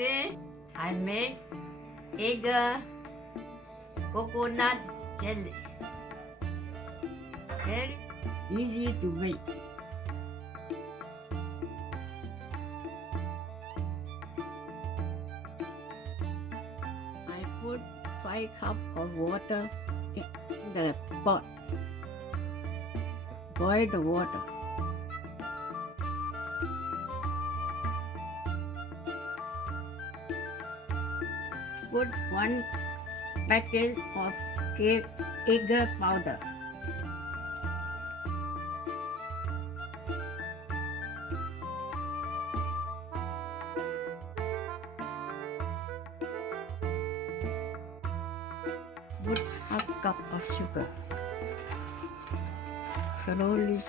Today I make Agar coconut jelly. Very easy to make. I put 5 cups of water in the pot. Boil the water. Put 1 packet of agar powder. Put half cup of sugar. Slowly.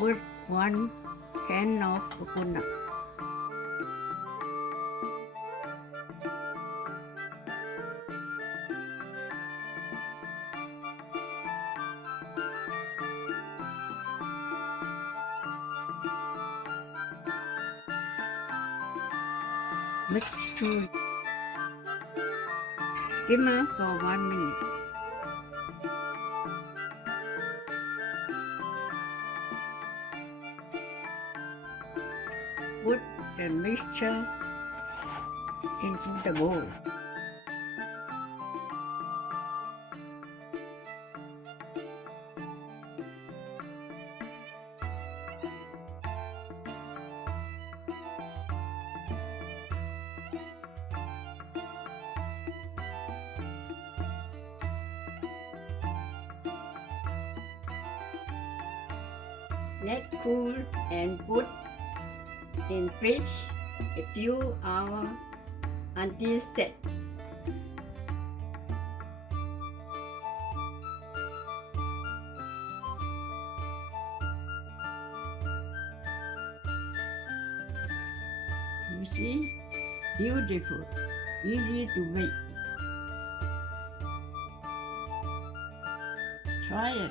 Put 1 can of coconut. Mix through. Simmer for 1 minute. Put the mixture into the bowl. Let cool and put in fridge a few hours until set. You see, beautiful, easy to make. Try it.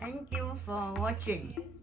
Thank you for watching.